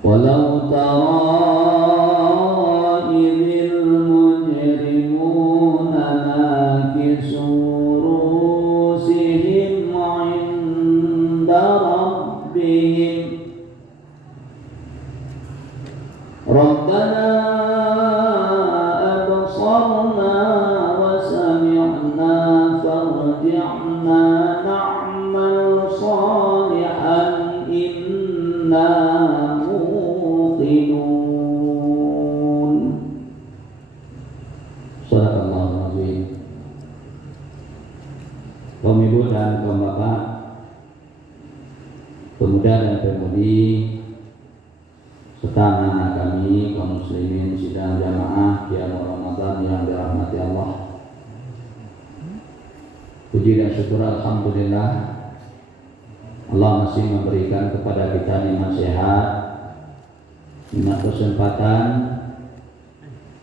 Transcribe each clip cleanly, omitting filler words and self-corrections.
Walau tara idhil mujrimuna nakisu rusihim 'inda rabbihim Rabbana absarna wa sami'na farji'na na'mal salihan inna muqinun. Sadaqallahu azim. Kaum ibu dan kaum bapak, pemuda dan pemudi serta anak kami kaum muslimin sidang jamaah qiyamul Ramadan yang dirahmati Allah. Puji dan syukur alhamdulillah, Allah masih memberikan kepada kita nikmat sehat, nikmat kesempatan,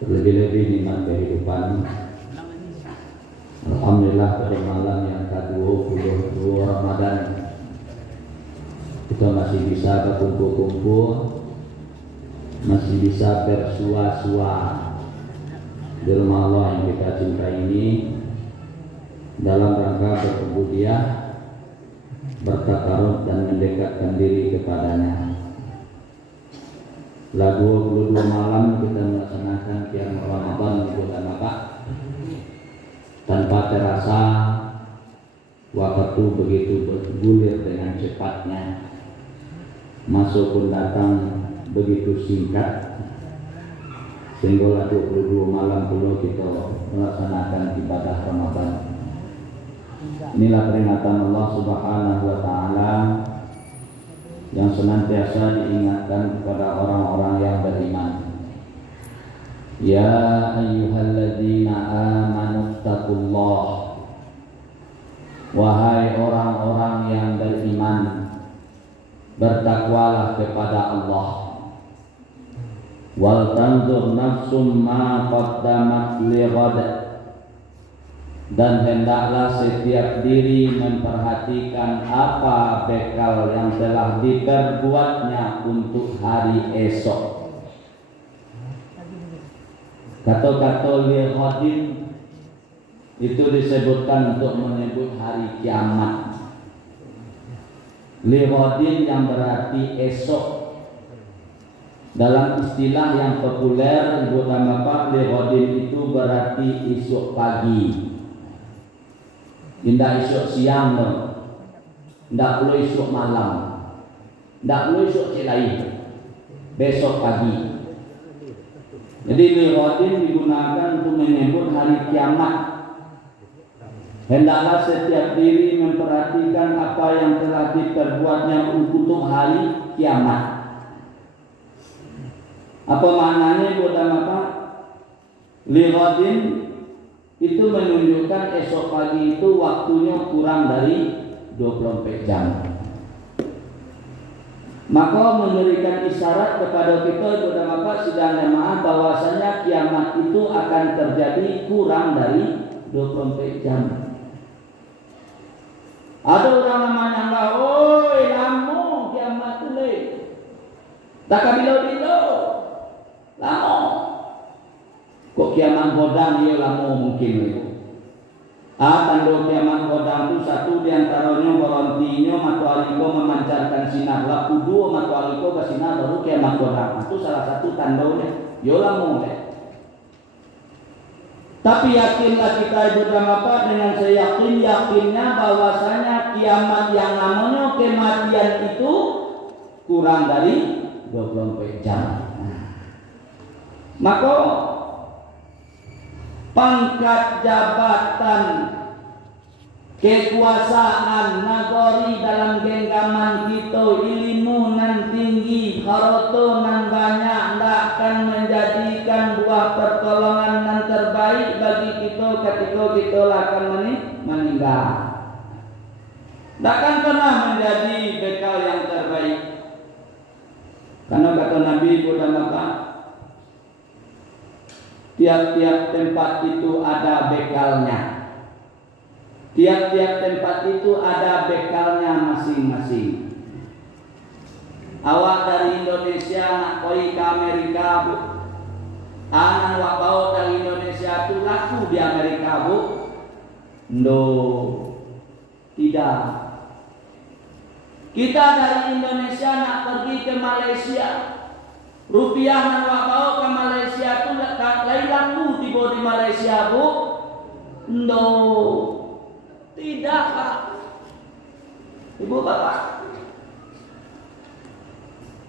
terlebih-lebih nikmat kehidupan. Alhamdulillah pada malam yang ke-22 Ramadan kita masih bisa berkumpul-kumpul, masih bisa bersua-sua di rumah Allah yang kita cintai ini dalam rangka berubudiyah, bertakarub dan mendekatkan diri kepadanya. Setelah 22 malam kita melaksanakan qiyam Ramadan Ibu dan Bapak, tanpa terasa waktu begitu bergulir dengan cepatnya, masuk pun datang begitu singkat, sehingga 22 malam dulu kita melaksanakan ibadah Ramadan. Inilah peringatan Allah Subhanahu wa Ta'ala yang senantiasa diingatkan kepada orang-orang yang beriman. Ya ayyuhalladzina amanu taqullah, wahai orang-orang yang beriman, bertakwalah kepada Allah. Wal tanzur nafsum ma qaddamat lighad, dan hendaklah setiap diri memperhatikan apa bekal yang telah diperbuatnya untuk hari esok. Kata-kata lighadin itu disebutkan untuk menyebut hari kiamat. Lighadin yang berarti esok. Dalam istilah yang populer Ibu dan Bapak, lighadin itu berarti esok pagi. Tidak esok siang, tidak perlu esok malam, tidak perlu esok celai, besok pagi. Jadi lighadin digunakan untuk menyebut hari kiamat. Hendaklah setiap diri memperhatikan apa yang telah diperbuatnya untuk hari kiamat. Apa maknanya Ibu dan Bapak? Lighadin itu menunjukkan esok pagi itu waktunya kurang dari 24 jam. Maka memberikan isyarat kepada kita Ibu dan Bapak sidang jamaah bahwasanya kiamat itu akan terjadi kurang dari 24 jam. Ada orang namanya, "Oi, lama kiamat tu le." Tak kabilo-bilo. Lama. Kok kiamat godang dia lama mungkin itu. Tanda kiamat godang itu satu diantaranya berhentinya matahari ko memancarkan sinar. Lalu dua matahari ko bersinar baru kiamat godang. Itu salah satu tandanya. Yo lama le. Tapi yakinlah kita Ibu dan Bapak dengan yakinnya bahwasanya kiamat yang namanya kematian itu kurang dari 24 jam. Maka pangkat jabatan kekuasaan nagari dalam genggaman kita, ilmu nan tinggi, harta nan banyak, tidak akan menjadikan buah pertolongan nan terbaik bagi kita ketika kita akan meninggal. Tidak akan pernah menjadi bekal yang terbaik. Karena kata Nabi Ibu dan Bapak, tiap-tiap tempat itu ada bekalnya. Tiap-tiap tempat itu ada bekalnya masing-masing. Awak dari Indonesia nak pergi ke Amerika, Bu. Anak awak bawa dari Indonesia itu laku di Amerika, Bu? No, tidak. Kita dari Indonesia nak pergi ke Malaysia, rupiah yang awak bawa ke Malaysia itu lain laku di Malaysia, Bu? No, tidak, Pak. Ibu bapak,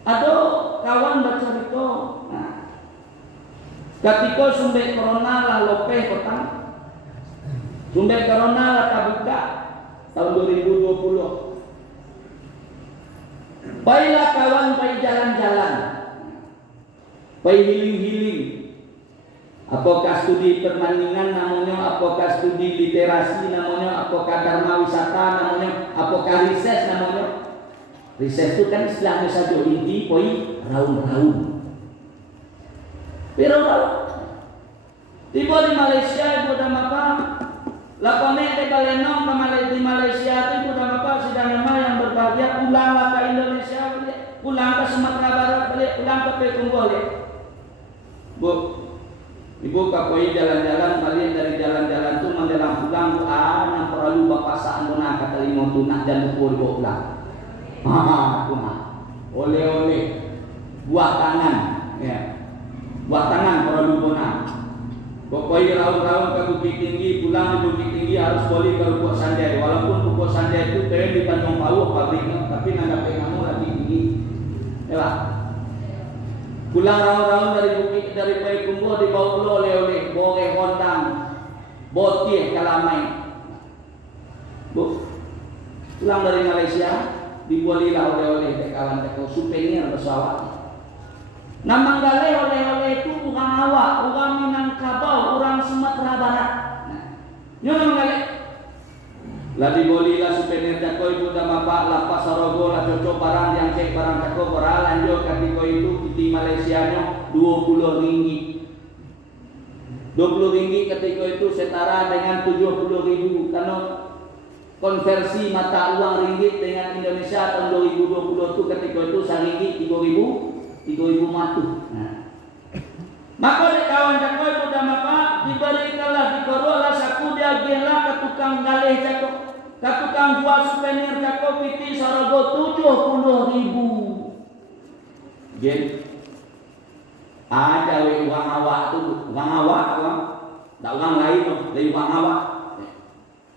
ada kawan bercerita, nah, ketika sumber corona lah lope petang, sumber corona lah terbuka tahun 2020. Baiklah kawan, pergi jalan-jalan, pergi healing-healing. Apakah studi permainan namanya, apakah studi literasi namanya, apakah dharma wisata namanya, apakah riset namanya. Riset itu kan istilahnya saja inti poin raung-raung. Raung-raung. Tiba di Malaysia ibu dan bapak, lakonnya ke Balenong di Malaysia itu ibu dan bapak sedang nama yang berbahagia pulanglah ke Indonesia, pulang ke Sumatera Barat, pulang ke Pekunggol. Bu, ibu kapoi jalan-jalan, kalian dari jalan-jalan tu menjelang pulang tu yang perlu bapak saan dona kata lima tu nak jangan lupa dibawa pulang. Oleh-oleh buah tangan, ya, buah tangan perlu dona. Pokoknya raung-raung ke Bukit Tinggi, pulang di Bukit Tinggi harus boleh ke Pupuk Sanjay. Walaupun Pupuk Sanjay itu keren di Tanjung Pau pabriknya, tapi nggak kamu lagi tinggi, ya. Pulang raung-raung dari Payakumbuh dibawa pulau oleh-oleh, boreh hondang, botir kalamai. Bu, pulang dari Malaysia dibualilah oleh-oleh ke kawan ke souvenir pesawat. Nama gale oleh-oleh itu bukan awak, orang Minangkabau, orang Sumatera Barat. Nyuruh gale. Lah dibolilah souvenir cako ibu dan bapak lah Pasarogo lah cocok barang yang cek barang cako barang lanjut katiko itu di Malaysia nya 20 ringgit. 20 ringgit ketika itu setara dengan 70.000 karena konversi mata uang ringgit dengan Indonesia tahun 2020 itu ketika itu saringgit 3.000 matu. Nah. Maka di kawan cako ibu dan bapak diberikanlah dikorulah saku dia gelah ke tukang galih cako. Tukang jual souvenir cako piti Sarago 70.000. Jen, ada uang awak tu, uang awak, tak uang lain tu, dari uang awak.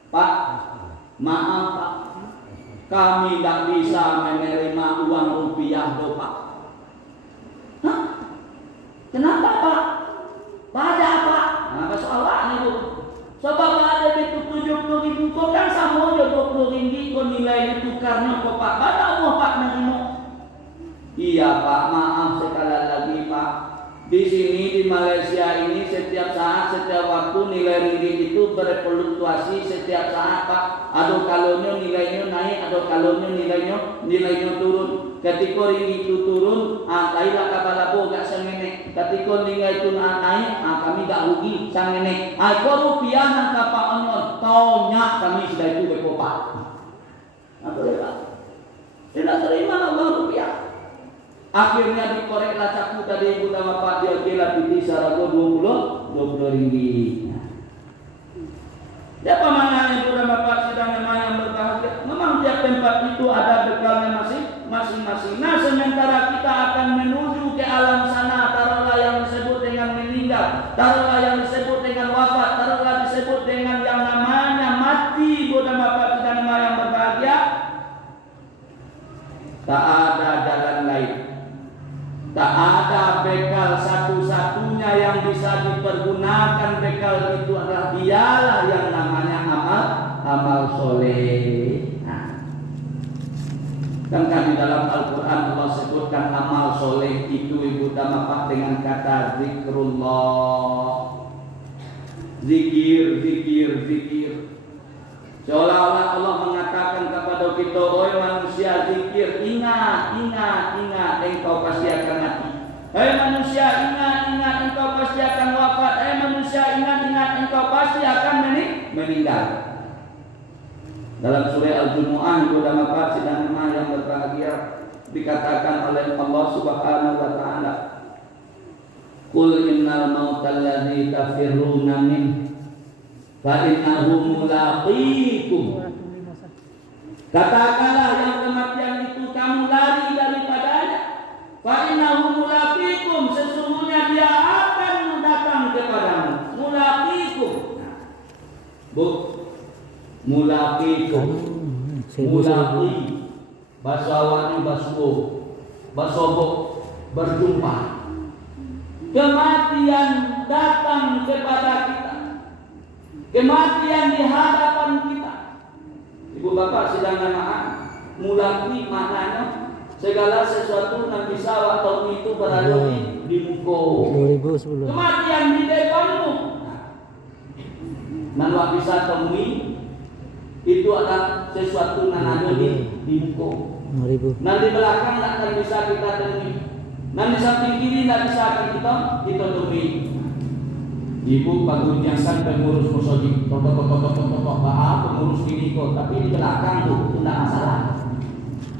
Pak, maaf Pak, kami tak bisa menerima uang rupiah tu Pak. Hah? Kenapa Pak? Pada Pak? Nah, soal ni tu. Sebab ada itu 70.000 kau kan sama aja 20 ringgit kau nilai tukarnya kau Pak. Pada Allah Pak nerima. Iya Pak, maaf sekali lagi Pak. Di sini di Malaysia ini setiap saat, setiap waktu nilai ringgit itu berfluktuasi setiap saat Pak. Ada kalanya nilainya naik, ada kalanya nilainya turun. Ketika ringgit itu turun, lainlah kabalabo gak sengene. Ketika nilai itu naik, kami gak rugi sengene. Kalau rupiah nang kapak onyon, taunya kami sudah itu bekopak. Apa Pak? Tidak terima uang rupiah. Akhirnya dikoreklah caku tadi ibu dan bapak dia kira piti Sarago 20 ringgit. Siapa mana ibu dan bapak sedang yang berbahagia? Memang tiap tempat itu ada bekalnya masing-masing. Nah sementara kita akan menuju ke alam sana, taruhlah yang disebut dengan meninggal, taruhlah yang disebut dengan wafat, taruhlah disebut dengan yang namanya mati ibu dan bapak sedang yang berbahagia. Tak ada jalan lain. Tak ada bekal satu-satunya yang bisa dipergunakan. Bekal itu adalah dialah yang namanya amal soleh. Nah, kan di dalam Al-Quran Allah sebutkan amal soleh itu ibu dan bapak dengan kata zikrullah, zikir. Seolah-olah Allah mengatakan kepada kita, oi manusia zikir, ingat, engkau pasti akan mati. Hei manusia, ingat, engkau pasti akan wafat. Hei manusia, ingat, engkau pasti akan meninggal. Dalam surah Al-Jumu'ah, ibu dan bapak sedang yang berbahagia, dikatakan oleh selain Allah Subhanahu wa taala. Qul innal mautal ladzi tafirruna min fa innahu mulaqikum. Katakanlah yang kematian itu kamu lari daripadanya. Fa innahu mulaqikum, sesungguhnya dia akan datang kepadamu. Mulaqikum. Bu, mulaqikum. Mulaqi. Bahasa awalnya basobok berjumpa. Kematian datang kepada kita. Kematian di hadapan kita. Ibu bapak sedang namakan mulaki maknanya segala sesuatu yang bisa atau itu berada di muka. 2010. Kematian di depanmu. Nanti bisa temui itu adalah sesuatu yang ada di muka. 2000. Nanti belakang tak akan bisa kita temui. Nanti samping kiri tak bisa kita temui. Ibu pagurunyasan pengurus musodik, pengurus kiri kok, tapi di belakang tuh tidak masalah.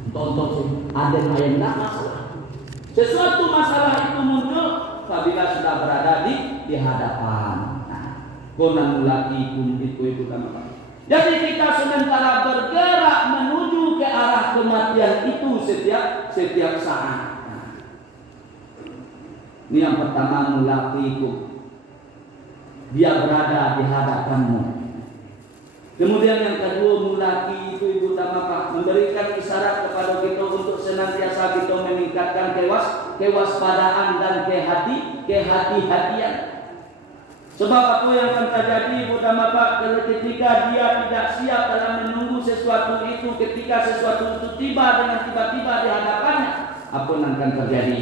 Tonton ada yang tidak masalah. Sesuatu masalah itu muncul apabila sudah berada di hadapan. Konan lagi pun itu kan. Jadi kita sementara bergerak menuju ke arah kematian itu setiap saat. Ini yang pertama mulaqikum. Dia berada di hadapanmu. Kemudian yang kedua mulaki itu ibu bapak memberikan isyarat kepada kita untuk senantiasa kita meningkatkan kewaspadaan dan kehati-hatian. Sebab apa yang akan terjadi ibu bapak ketika dia tidak siap dalam menunggu sesuatu itu, ketika sesuatu itu tiba dengan tiba-tiba di hadapannya, apa yang akan terjadi?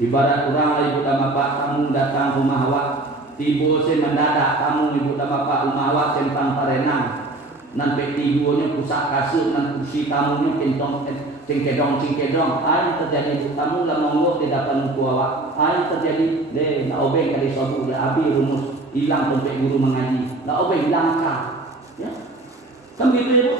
Ibarat orang ibu bapak kamu datang rumah awak, tiba se mendadak kamu ibu bapak rumah awak centang parenang, nanti tibunya pusak kasut, nanti kursi tamunya kentong cingkedong, yang terjadi ibu tamu lah monggo di depan muka awak, yang terjadi deh nak obeng kali sobu dah abi rumus hilang tempat guru mengaji, nak obeng hilang kah, ya, kan gitu ibu.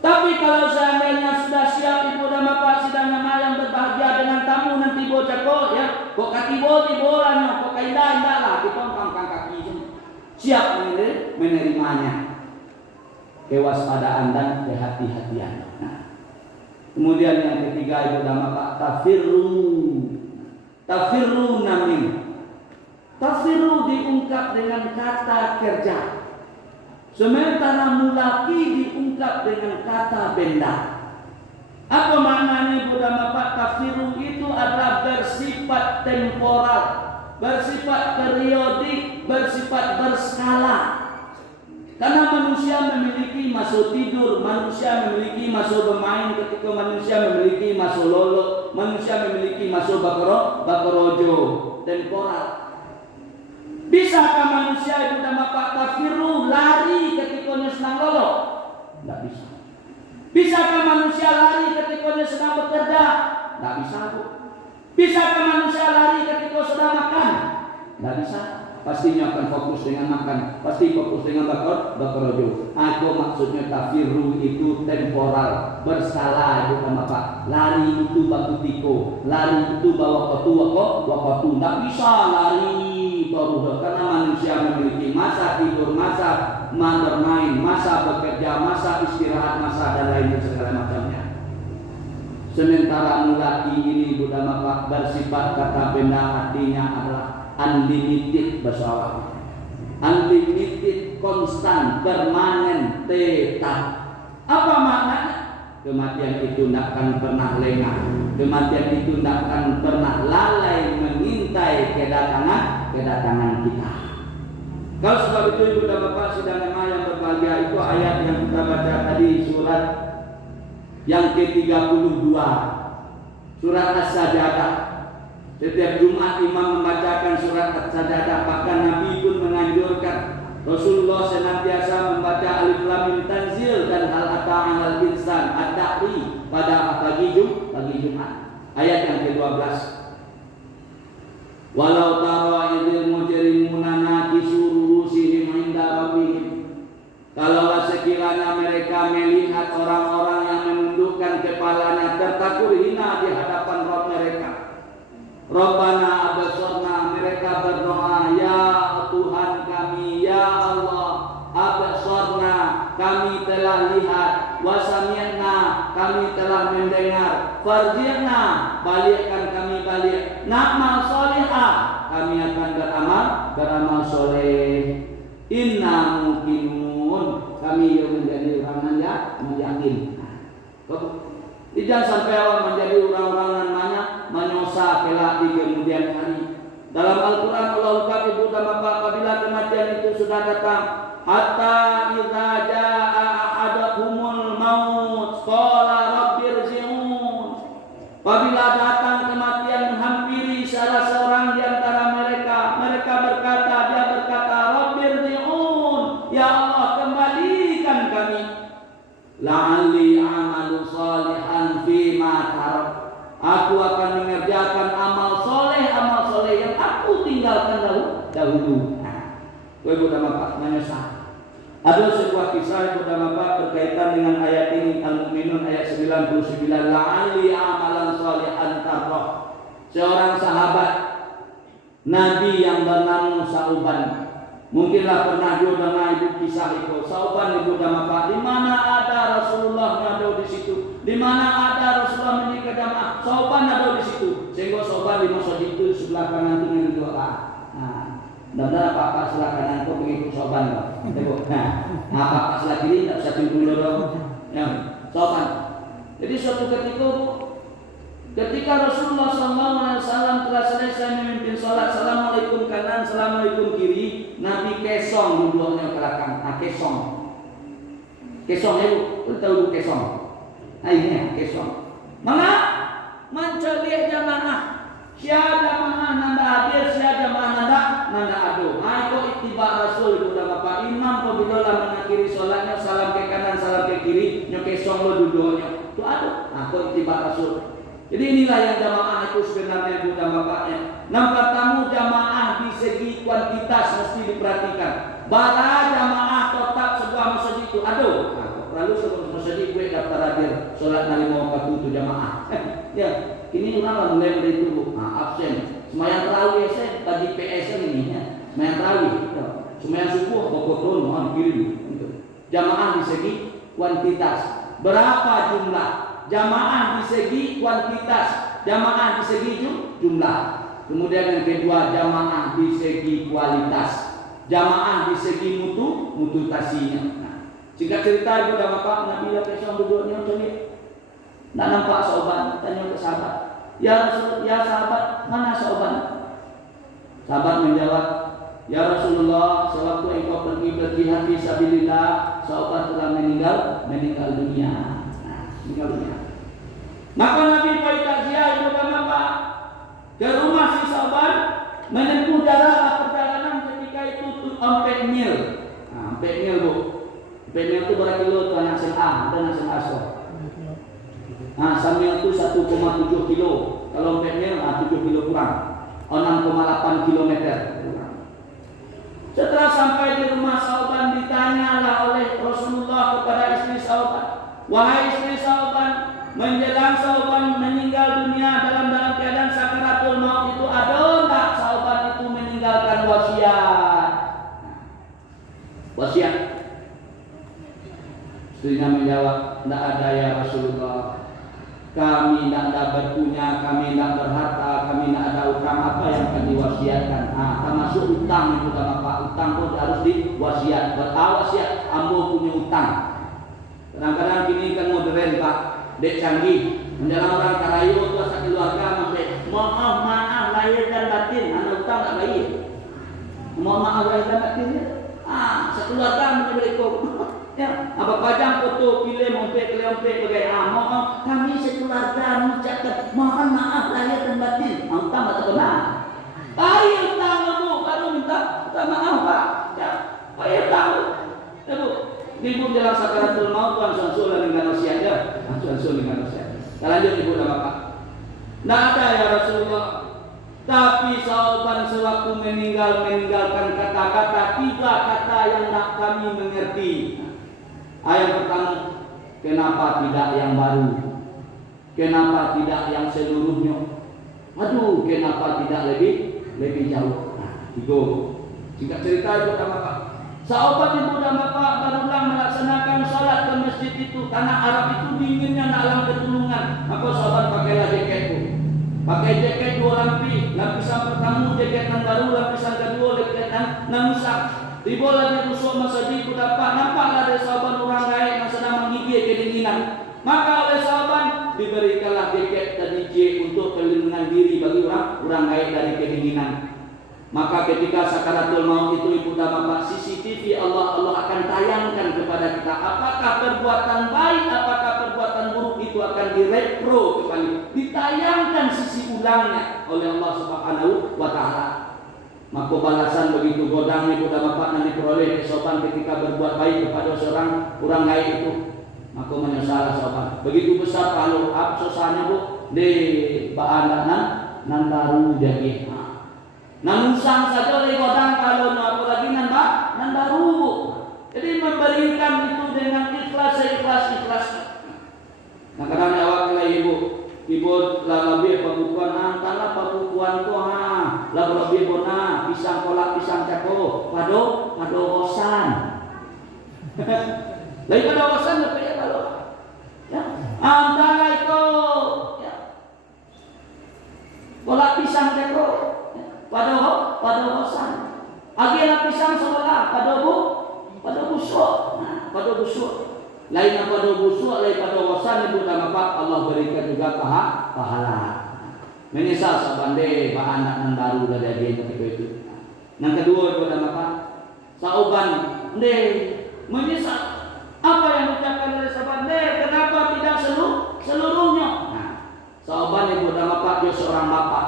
Tapi kalau seandainya sudah siap ibu dan bapak sidang nama yang berbahagia dengan tamu nanti bocah kok ya, kok kaki tibo lah, kok indah lah, kita angkat kaki siap menerimanya. Kewaspadaan dan kehati-hatian. Nah, kemudian yang ketiga ibu dan bapak tafirru namin. Tafirru diungkap dengan kata kerja. Sementara mulaki diungkap dengan kata benda. Apa maknanya ibu dan bapak? Tafiru itu adalah bersifat temporal, bersifat periodik, bersifat berskala. Karena manusia memiliki masa tidur, manusia memiliki masa bermain, ketika manusia memiliki masa lolo, manusia memiliki masa bakrojo, temporal. Bisakah manusia itu dan bapak tafiru lari ketika sedang lolo? Tidak bisa. Bisakah manusia lari ketika sedang bekerja? Tidak bisa. Bisakah manusia lari ketika sedang makan? Tidak bisa. Pastinya akan fokus dengan makan, pasti fokus dengan bakrojo. Aku maksudnya tafiru itu temporal, berskala itu dan bapak. Lari itu bakutiko, lari itu bawa waktu. Tidak bisa lari. Karena manusia memiliki masa tidur, masa bermain, masa bekerja, masa istirahat, masa dan lainnya segala macamnya. Sementara mulaki ini Buddha Bapak bersifat kata benda artinya adalah unlimited bahasa Arab. Unlimited, konstan, permanen, tetap. Apa maknanya? Kematian itu tidak akan pernah lengah. Kematian itu tidak akan pernah lalai mengintai kedatangan kita. Kalau sebab itu ibu dan bapak sidang nama yang berbahagia, itu ayat yang kita baca tadi, surat yang ke-32, surat As-Sajdah. Setiap Jumat imam membacakan surat As-Sajdah, bahkan Nabi pun menganjurkan Rasulullah senantiasa membaca Alif Lam Mim Tanzil dan Hal Ata 'alal Insan Ad-Dahri pada pagi Jumat. Ayat yang ke-12. Walau tara idil mujrimuna nakisu ru'usihim 'inda rabbihim. Kalaulah sekiranya mereka melihat orang-orang yang menundukkan kepalanya takut hina di hadapan Rabb mereka. Rabbana abasarna, mereka berdoa, ya Tuhan kami, ya Allah, abasarna, kami telah lihat, wasami'na, kami telah mendengar, farji'na, balikkan kami balik, na'mal solihah, kami akan beramal soleh. Inna muqinun, kami yang menjadi orang yang yakin. Tidak sampai awal menjadi orang-orang namanya menyosa kelak di kemudian hari. Dalam Al-Quran Allah ungkap ibu dan bapak, apabila kematian itu sudah datang, hatta idza jaa ahadakumul maut qala rabbirji'un. Apabila datang kematian menghampiri salah seorang di antara mereka berkata, dia berkata, rabbirji'un, ya Allah kembalikan kami, la'alli amalu salihan fima tarak, aku akan mengerjakan amal soleh yang aku tinggalkan dahulu. Ibu dan bapak menyesal. Ada sebuah kisah ibu dan bapak berkaitan dengan ayat ini, Al-Mu'minun ayat 99, la'alli amalan salihan tarak. Seorang sahabat Nabi yang bernama Sauban, mungkinlah pernah dengar ibu kisah itu. Sauban ibu dan bapak, di mana ada Rasulullah ada di situ, di mana ada Rasulullah menikah jamaah, Sauban ada di situ. Sehingga Sauban di masjid itu sebelah kanan dengan doa. Benar apa sebelah kanan kau mengikut Sauban, Pak. Apa sebelah kiri tak bisa tunggu dulu. Ya, Sauban. Jadi suatu ketika Rasulullah SAW telah selesai memimpin sholat, assalamualaikum kanan, assalamualaikum kiri, Nabi kesong duduknya ke belakang. Kesong itu tahu kesong. Ini kesong. Mana mencari jamaah, siapa jamaah nanda hadir, siapa jamaah nanda adu. Itu ittiba Rasul itu dah bapak. Imam apabila mengakhiri sholatnya, salam ke kanan, salam ke kiri, kesong lo duduknya. Itu adu. Itu ittiba Rasul. Jadi inilah yang jamaah itu sebenarnya ibu dan bapaknya. Nampak tamu jamaah di segi kuantitas mesti diperhatikan. Bara jamaah tetap sebuah masjid itu. Aduh, lalu sebelum masjid gue daftar hadir sholat nari mau waktu itu jamaah. Ya, ini orang mulai dari itu absen. Semayang terawih saya bagi PS ini ya. Semayang terawih, semayang subuh bokotron mohon kirim. Jamaah di segi kuantitas. Berapa jumlah? Jamaah di segi kuantitas, jamaah di segi jumlah. Kemudian yang kedua, jamaah di segi kualitas, jamaah di segi mututasinya. Nah, singkat cerita ibu dan bapak, Nabi ya kesong duduknya macam ni. Tak nampak Sauban, tanya ke sahabat, ya sahabat, mana Sauban? Sahabat menjawab, ya Rasulullah, sewaktu engkau pergi berjihad fisabilillah, Sauban telah meninggal dunia. Maka Nabi pai takziah ibu dan bapak ke rumah si Sauban, menempuh jarak perjalanan ketika itu 4 mil. 4 mil bu. 4 mil itu berapa kilo? Tuan Nasim A dan Nasim Asor. Samil itu 1,7 kilo. Kalau 4 mil 7 kilo kurang. 6,8 kilometer kurang. Setelah sampai di rumah Sauban, ditanyalah oleh Rasulullah kepada istri Sauban, wahai istri Sauban, menjelang Sauban meninggal dunia dalam keadaan sakaratul maut itu, ada tak Sauban itu meninggalkan wasiat? Wasiat. Istrinya menjawab, tidak ada ya Rasulullah. Kami tidak ada berpunya, kami tidak berharta, kami tidak ada utang apa yang akan diwasiatkan. Termasuk utang itu kan apa? Utang pun harus diwasiat. Berwasiat, ambo punya utang. Kadang-kadang kini kan modern pak, dek canggih, menjelang orang karayu itu asal keluarga sampai maaf lahir dan batin, anak utang tak bayar. Mohon maaf lahir dan batin ya. Sekeluarga memberikan. Ya, apa pajang foto film ompek bagai mohon kami sekeluarga mengucapkan mohon maaf lahir dan batin. Utang tak benar. Bayar utang bu, baru minta maaf pak. Ya, bayar utang. Ya bu. Ibu jalan sakaratul maut tuan sunsul dengan wasiat ya. Sunsul dengan wasiat. Kita lanjut ibu dan bapak. Tidak ada ya Rasulullah. Tapi Sauban sewaktu meninggalkan kata-kata, 3 kata yang tak kami mengerti. Ayat pertama, kenapa tidak yang baru? Kenapa tidak yang seluruhnya? Aduh, kenapa tidak lebih jauh? Nah, itu singkat cerita itu Bapak. Sahabat ibu dan bapak barulah melaksanakan salat ke masjid itu. Tanah Arab itu dinginnya nak alam ketulungan. Maka sahabat pakailah jaketku. Pakai jaket 2 lapisan pertama jaket yang baru, lapisan kedua jaket yang rusak. Tibalah di rusuk masjid itu dapat nampaklah dari sahabat orang gaib yang sedang menggigit kedinginan. Maka oleh sahabat diberikanlah jaket tadi J untuk perlindungan diri bagi orang gaib dari kedinginan. Maka ketika sakaratul maut itu ibu dan bapak, CCTV Allah akan tayangkan kepada kita apakah perbuatan baik, apakah perbuatan buruk itu akan direpro kembali, ditayangkan sisi ulangnya oleh Allah Subhanahu wa taala. Maka balasan begitu godangnya ibu dan bapak yang diperoleh sopan ketika berbuat baik kepada seorang orang lain itu, maka menyesal sopan. Begitu besar kalau absosanya bu di bahan nan baru jadi. Namun sang saja oleh godang kalau apalagi nan baru. Jadi memberikan itu dengan ikhlas. Nah kadang awak lagi ibu lah lebih pembukuan antara pembukuan tu lah lebih bona pisang kolak pisang cako pado bosan. Lagi pado bosan apa ya kalau ya antara itu ya kolak pisang cako pada bosan. Akhirnya pisang sebelah pada busuk. Nah, pada busuk. Lain pada busuk, lain pada bosan ibu dan bapak Allah berikan juga pahala. Menyesal sabande anak yang baru dari ketika itu. Yang kedua ibu dan bapak, sauban menyesal apa yang diucapkan oleh sabande, kenapa tidak seluruhnya? Nah, sauban ibu dan bapak dia seorang bapak.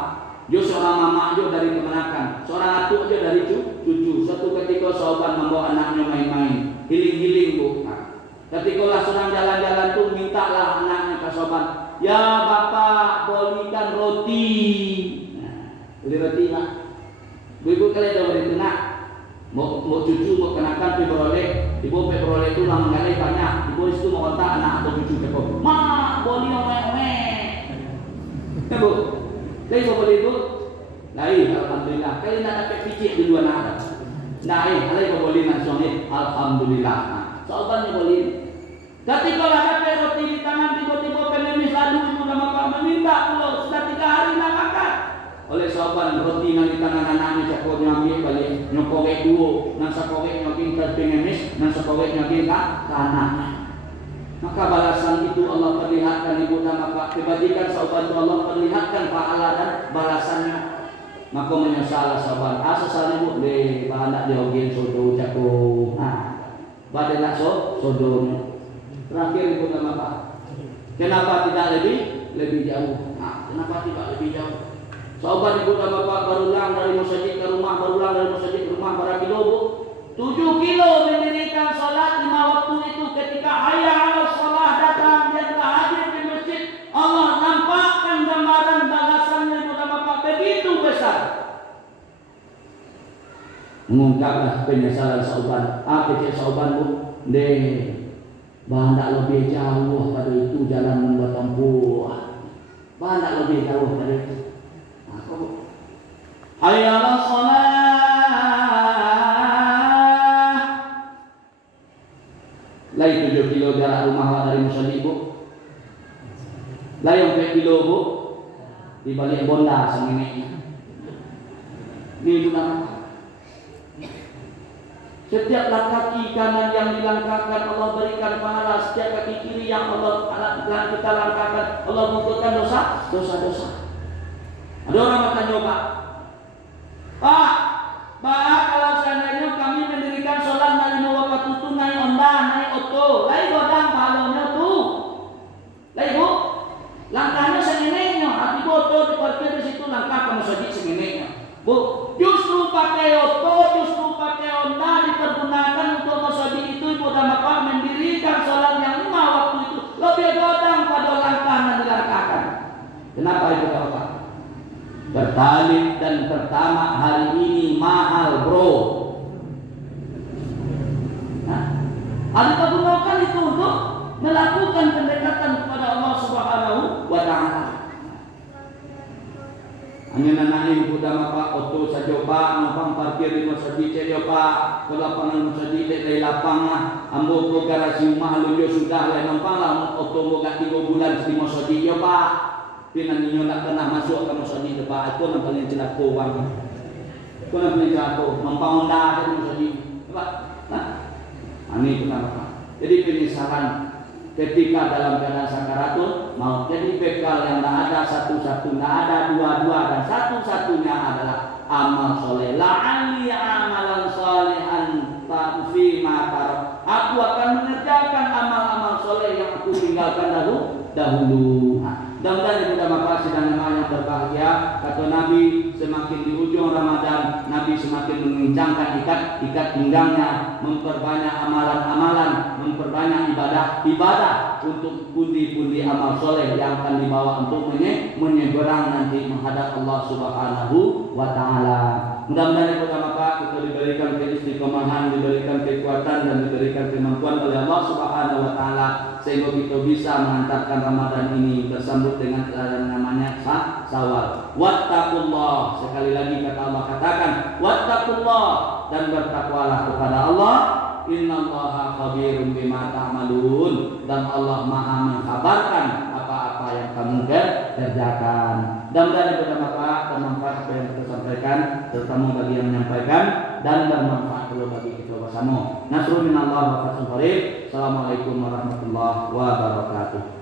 Dia seorang mama dia dari kemenakan, seorang atuk dia dari cucu. Suatu ketika sahabat membawa anaknya main-main, hiling-hiling bu. Nah, ketika lah sedang jalan-jalan tu mintalah anaknya ke sahabat, ya bapak belikan roti. Nah, beli roti nak. Ibu kalian dah beri nak. Mau cucu mau kenakan pi beroleh, ibu pi beroleh tu lah mengalih banyak. Ibu itu mau kontak anak atau cucu ke bu. Ma boli ome. Ya bu. Lain boleh itu, lain alhamdulillah. Kali nak dapat picit di luar nada. Lain, lain boleh nasional alhamdulillah. Soalnya boleh. Ketika dapat roti di tangan tiba-tiba pengemis lalu ibu dan bapak meminta pulau sudah 3 hari nak makan. Oleh sahabat roti yang di tangan anaknya cakapnya ambil balik nyokowek dua, nang sakowek nyokin ke pengemis, nang sakowek nyokin ke anaknya. Maka balasan itu Allah perlihatkan ibu dan bapak, kebajikan sahabat itu Allah perlihatkan pahala dan balasannya. Maka menyesal sahabat. Asal ibu de bahan diogin sodo cako. Nah, badai nak sodonya. Terakhir ibu dan bapak, kenapa tidak lebih jauh? Nah, kenapa tidak lebih jauh? Sahabat ibu dan bapak berulang dari masjid ke rumah, berulang dari masjid ke rumah berapa kilo bu? 7 kilo mendirikan salat 5 waktu itu. Ketika hayya 'ala shalah datang dia telah hadir di masjid, Allah nampakkan gambaran balasannya kepada bapak begitu besar. Mengungkaplah penyesalan sauban. Apa cek sauban bu? Bahan tak lebih jauh pada itu jalan membuat tempuh. Bahan tak lebih jauh pada itu. Hayya 'ala shalah. Lain 7 kilo jarak rumah dari musola ibu. Lain 4 kilo bu di balik bonda sengeneknya. Ini ibu nama. Setiap kaki kanan yang dilangkahkan Allah berikan pahala. Setiap kaki kiri yang Allah kita langkahkan Allah mengumpulkan dosa. Ada orang bertanya Pak, kalau seandainya kami mendirikan sholat dari bapak tutu naik onda, naik oto, lain godang pahalanya tu, lain bu, langkahnya sengeneknya, hati oto diparkir di situ langkah kamu saja sengeneknya, bu, justru pakai oto, justru pakai onda dipergunakan untuk masjid itu ibu dan bapak mendirikan sholat yang 5 waktu itu lebih godang pada langkah yang dilangkahkan. Kenapa ibu dan bapak? Bertalib dan pertama hari ini mahal bro. Nah, ada kegunakan itu untuk melakukan pendekatan kepada Allah Subhanahu wa Mengenai utama Pak oto saja Pak, numpang parkir di masjid saja Pak, ke lapangan masjid dari lapangan, ambo ke garasi rumah lu sudah lah numpang lah oto boga 3 bulan di masjid ya Pak. Pina ninyo nak pernah masuk ke masjid Pak, aku nak paling celaka wang. Aku nak paling celaka, numpang onda di masjid Pak. Nah, ini utama Pak. Jadi penyesalan ketika dalam keadaan sakaratul maut. Jadi bekal yang tidak ada satu-satu, tidak ada dua-dua, dan satu-satunya adalah amal soleh. La'ali amalan solehan fi matar. Aku akan mengerjakan amal-amal soleh yang aku tinggalkan dahulu. Dan dari utama kasih dan nama yang berbahagia, kata Nabi, semakin di ujung Ramadan, Nabi semakin mengencangkan ikat pinggangnya, memperbanyak amalan-amalan, memperbanyak ibadah untuk pundi-pundi amal soleh yang akan dibawa untuk menyeberang nanti menghadap Allah Subhanahu wa Ta'ala. Mudah-mudahan pertama Pak kita diberikan keistiqomahan, diberikan kekuatan dan diberikan kemampuan oleh Allah Subhanahu wa Ta'ala sehingga kita bisa mengantarkan Ramadan ini bersambut dengan yang namanya Syawal. Wattaqullah, sekali lagi kata Allah katakan wattaqullah, dan bertakwalah kepada Allah. Innallaha khabirum bima ta'malun, dan Allah Maha mengkabarkan apa-apa yang kamu kerjakan. Dan dari beberapa Pak bermanfaat apa yang kita sampaikan, terutama bagi yang menyampaikan, dan bermanfaat pula bagi kita bersama. Nasrul minallah wa fathul qarib. Assalamualaikum warahmatullahi wabarakatuh.